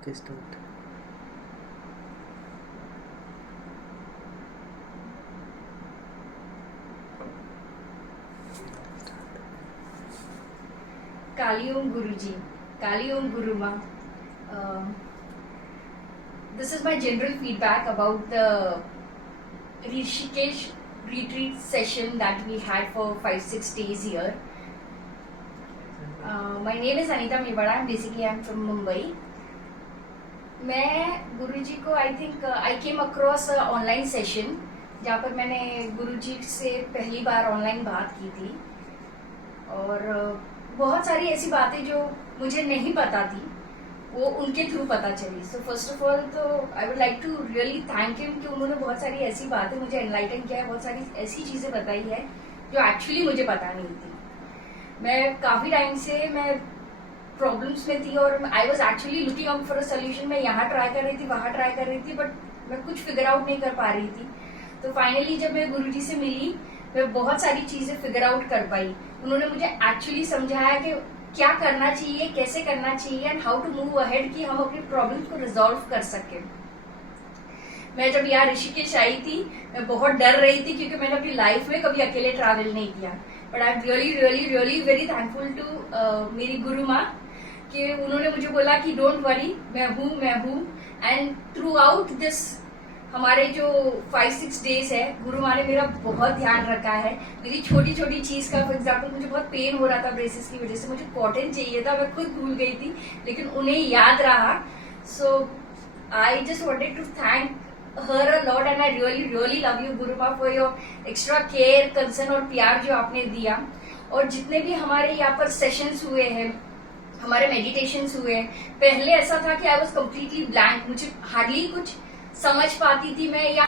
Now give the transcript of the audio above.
Okay start. Kali Om Guruji, Kali Om Guruma. This is my general feedback about the Rishikesh retreat session that we had for 5-6 days here. My name is Anita Mewada and basically I'm from Mumbai. मैं गुरुजी को I think I came across online session जहाँ पर मैंने गुरुजी से पहली बार online बात की थी और बहुत सारी ऐसी बातें जो मुझे नहीं पता थी वो उनके थ्रू पता चली. सो फर्स्ट ऑफ ऑल तो I would like to really thank him कि उन्होंने बहुत सारी ऐसी बातें मुझे एनलाइटन किया है, बहुत सारी ऐसी चीज़ें बताई है जो एक्चुअली मुझे पता नहीं थी. मैं काफ़ी टाइम से मैं प्रॉब्लम्स में थी और I was actually looking out for a solution. मैं यहाँ ट्राई कर रही थी, वहाँ ट्राई कर रही थी, बट मैं कुछ फिगर आउट नहीं कर पा रही थी. तो फाइनली जब मैं गुरुजी से मिली मैं बहुत सारी चीज़ें फिगर आउट कर पाई. उन्होंने मुझे एक्चुअली समझाया कि क्या करना चाहिए, कैसे करना चाहिए and how to move ahead कि हम अपनी प्रॉब्लम्स को रिजॉल्व कर सकें. मैं जब यहाँ ऋषिकेश आई थी मैं बहुत डर रही थी क्योंकि मैंने अपनी लाइफ में कभी अकेले ट्रैवल नहीं किया. But I am really really really very thankful to मेरी गुरु माँ कि उन्होंने मुझे बोला कि डोंट वरी, मैं हूँ. एंड थ्रू आउट दिस हमारे जो 5-6 डेज है गुरु माँ ने मेरा बहुत ध्यान रखा है. मेरी छोटी छोटी चीज़ का फॉर एग्जाम्पल मुझे बहुत पेन हो रहा था ब्रेसेस की वजह से, मुझे कॉटन चाहिए था, मैं खुद भूल गई थी लेकिन उन्हें याद रहा. So I just wanted to thank her a lot and I really love you Guru Ma for your extra care, concern और प्यार जो आपने दिया. और जितने भी हमारे यहाँ पर सेशंस हुए हैं, हमारे मेडिटेशंस हुए हैं, पहले ऐसा था कि आई वॉज कम्प्लीटली ब्लैंक, मुझे हार्डली कुछ समझ पाती थी मैं या